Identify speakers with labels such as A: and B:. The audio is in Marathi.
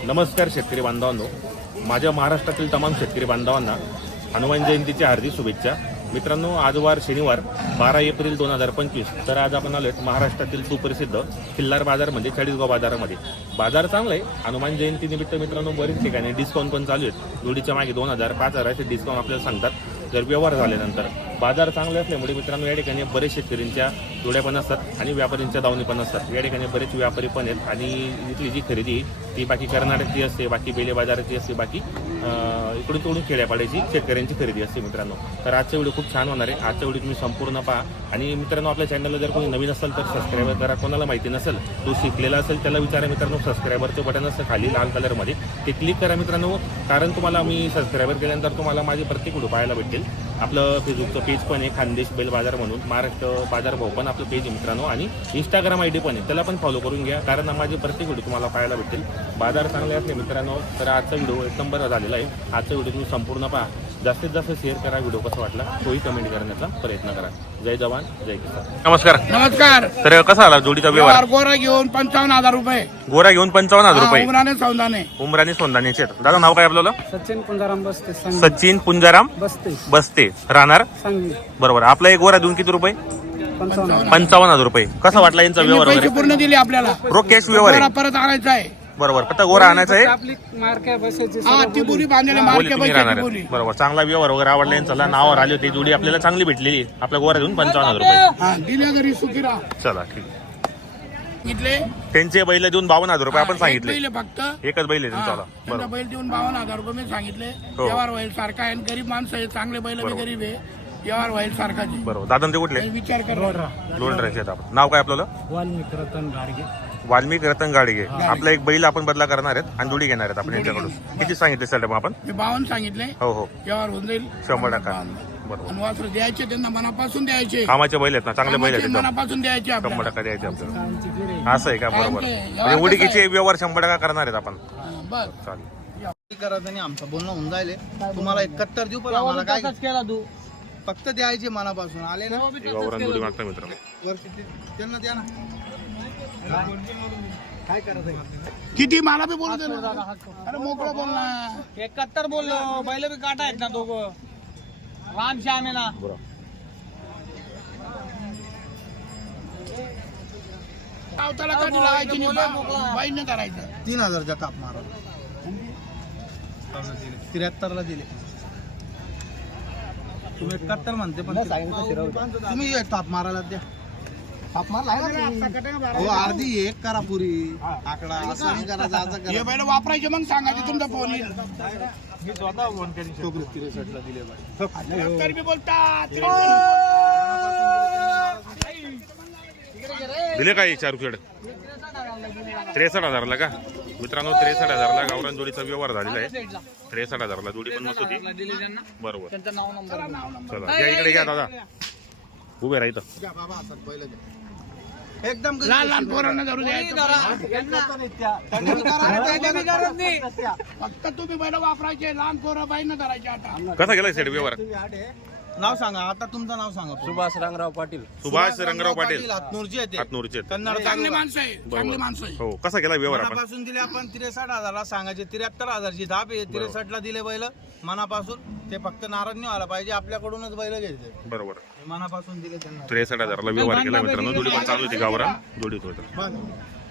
A: नमस्कार शेतकरी बांधवांनो, माझ्या महाराष्ट्रातील तमाम शेतकरी बांधवांना हनुमान जयंतीच्या हार्दिक शुभेच्छा. मित्रांनो, आज वार शनिवार 12 एप्रिल 2025. तर आज आपण आलोय महाराष्ट्रातील सुप्रसिद्ध खिल्लार बाजार म्हणजे चाळीसगाव बाजारामध्ये. बाजार चांगला आहे. हनुमान जयंती निमित्त मित्रांनो बरेच ठिकाणी डिस्काउंट पण चालू आहेत. जोडीच्या मागे 2000 5000 असे डिस्काउंट आपल्याला सांगतात जर व्यवहार झाल्यानंतर. बाजार चांगले असल्यामुळे मित्रांनो या ठिकाणी बरेच शेतकऱ्यांच्या जोड्या पण असतात आणि व्यापाऱ्यांच्या दावणी पण असतात. या ठिकाणी बरेच व्यापारी पण आहेत आणि इथली जी खरेदी ती बाकी कर्नाटकची असते, बाकी बेले बाजाराची असते, बाकी इकडून तिकडून खेड्यापाड्याची शेतकऱ्यांची खरेदी असते मित्रांनो. तर आजचा व्हिडिओ खूप छान होणार आहे. आजच्या व्हिडिओ तुम्ही संपूर्ण पहा. आणि मित्रांनो, आपल्या चॅनलला जर कोणी नवीन असेल तर सबस्क्राईब करा. कोणाला माहिती नसेल, तो शिकलेला असेल त्याला विचारा मित्रांनो. सबस्क्रायबरचं बटन असतं खाली लाल कलरमध्ये, ते क्लिक करा मित्रांनो. कारण तुम्हाला मी सबस्क्रायबर केल्यानंतर तुम्हाला माझे प्रत्येक व्हिडिओ पाहायला भेटेल. आपलं फेसबुकचं पेज पण आहे खानदेश बैल बाजार म्हणून, महाराष्ट्र बाजार भाऊ पण आपलं पेज आहे मित्रांनो. आणि इंस्टाग्राम ID पण आहे, त्याला पण फॉलो करून घ्या कारण माझे प्रत्येक व्हिडिओ तुम्हाला पाहायला भेटेल. बाजार चांगले असले मित्रांनो तर आजचा व्हिडिओ एक नंबर झालेला आहे. आजचा व्हिडिओ तुम्ही संपूर्ण पहा. जास्तीत जास्त शेअर करा. व्हिडिओ कसा वाटला तोही कमेंट करण्याचा प्रयत्न करा. जय जवान जय किसान. नमस्कार.
B: नमस्कार.
A: तर कसा आला जोडीचा व्यवहार?
B: गोरा घेऊन 55,000 रुपये.
A: गोरा घेऊन 55,000 रुपये.
B: उमराने सौदाने.
A: उमराने सोंदाण्याचे. दादा नाव काय आपल्याला?
C: सचिन पुंजाराम बसते.
A: सचिन पुंजाराम बसते. राहणार
C: सांगली.
A: बरोबर. आपला एक गोरा देऊन किती रुपये? 55,000 रुपये. कसा वाटला यांचा व्यवहार
B: पैसे
A: वगैरे?
B: पूर्ण दिले आपल्याला.
A: रोख कॅश व्यवहार
B: गोरा
A: आहे.
B: परत आणायचा आहे.
A: बरोबर. फक्त गोरा आणायचा आहे.
C: आपली मार्क्या बसायची
B: हा, ती बोली बांधलेली
A: बोली
B: मार्के
A: तुम्ही राहणार
B: पैसे बोली.
A: आहे. बरोबर. चांगला व्यवहार वगैरे आवडला यांचा. नावावर आली होती जोडी आपल्याला चांगली भेटलेली. आपला गोरा देऊन 55,000 रुपये.
B: हा, दिल्या घरी सुखीरा
A: चला ठीक.
B: घेतले.
A: त्यांचे बैल देऊन 52,000 रुपये आपण सांगितले.
B: पहिले फक्त
A: एकच बैल आहे
B: हा,
A: त्यांचा.
B: त्यांचा
A: बरोबर.
B: बैल देऊन 52,000 रुपये मी सांगितले.
A: हो.
B: व्यवहार व्हायला सारखा आहे. गरीब माणसं आहे, चांगले बैल बी गरीब आहे. व्यवहार व्हायला सारखाच आहे.
A: बरोबर. दादा ते कुठले?
B: विचार कर.
A: लोणराचे आहेत आपण. नाव काय आपल्याला?
C: वाल्मिक रतन गाडगे.
A: वाल्मिक रतन गाडगे. आपला एक बैल आपण बदला करणार आहेत आणि जोडी घेणार आहेत आपण यांच्याकडून. किती सांगितले सर आपण?
B: मी 52 सांगितले.
A: हो हो.
B: व्यवहार होऊन जाईल
A: 100%. बरोबर.
B: आणि वासरू द्यायचे त्यांना मनापासून द्यायचे.
A: कामाचे बैल आहेत ना, चांगले बैल आहेत एकदम.
B: मनापासून द्यायचे आपल्याला.
A: 100% द्यायचे आपल्याला. असं आहे का? बरोबर.
B: कायमचे.
A: म्हणजे उडीकीचे व्यवहार 100% करणार आहेत आपण.
B: हा, बस.
A: चालेल.
D: करत आणि आमचं बोलणं होऊन जाईल. तुम्हाला 71 देऊ पण आम्हाला काय
C: केला तू
D: फक्त द्यायचे मनापासून आले ना
A: गावरान जोडी मागता मित्रांनो.
D: वर्षी त्यांना द्या ना. काय करत आहे?
B: किती मला बी बोलू दे ना. अरे मोकळं बोल ना.
C: 71 बोललो. बैल बी काटा आहेत ना दोघं. राम श्याम आहे ना.
B: पावताला कधी लावायची नाही. बाईने करायचं.
D: 3,000चा काप मारा. 73ला दिले. तुम्ही 71 म्हणते पण तुम्ही ताप मारायला द्या. ताप मारला हो, अर्धी एक करा पुरी आकडा असं नाही करा. जायचं
B: हे
D: करा.
B: बैल वापरायचे मग सांगायचे तुमचा फोन येईल.
D: मी स्वतः फोन करेन. 63ला दिले बाई.
B: तरी बी बोलतात.
A: दिले काय 4 खेळ? 63,000ला का मित्रांनो? 63,000ला गावरान जोडीचा व्यवहार झालेला आहे. 63,000ला जोडी पण मस्त होती.
C: दिले त्यांना.
A: बरोबर.
C: त्यांचं नाव नंबर.
A: चला या इकडे घ्या दादा. उभे राहा इथं.
D: द्या बाबा हातात बैल द्या. एकदम
B: लहान लहान पोरांना धरू द्यायचं. फक्त तुम्ही बैल वापरायचे. लहान पोरं बाईनं करायचे. आता
A: कसा गेला सेट व्यवहार?
D: नाव सांगा आता. तुमचं नाव सांगा.
C: सुभाष रंगराव पाटील.
A: सुभाष रंगराव पाटील.
D: हातनूरचे आहेत ते.
A: हातनूरचे आहेत.
D: कन्नड
B: चांगले माणसं आहे. चांगले माणसं आहे.
A: हो. कसा गेला व्यवहार आपण?
D: मनापासून दिले आपण. 63,000ला सांगायचे. 73,000ची धाप आहे. 63ला दिले बैल मनापासून. ते फक्त नाराज नाही व्हायला पाहिजे. आपल्याकडूनच बैल घ्यायचे.
A: बरोबर.
D: मनापासून दिले त्यांना.
A: 63,000ला व्यवहार केला मित्रांनो. जोडी पण चालू होती गावरान जोडीत होतं.
D: बंद.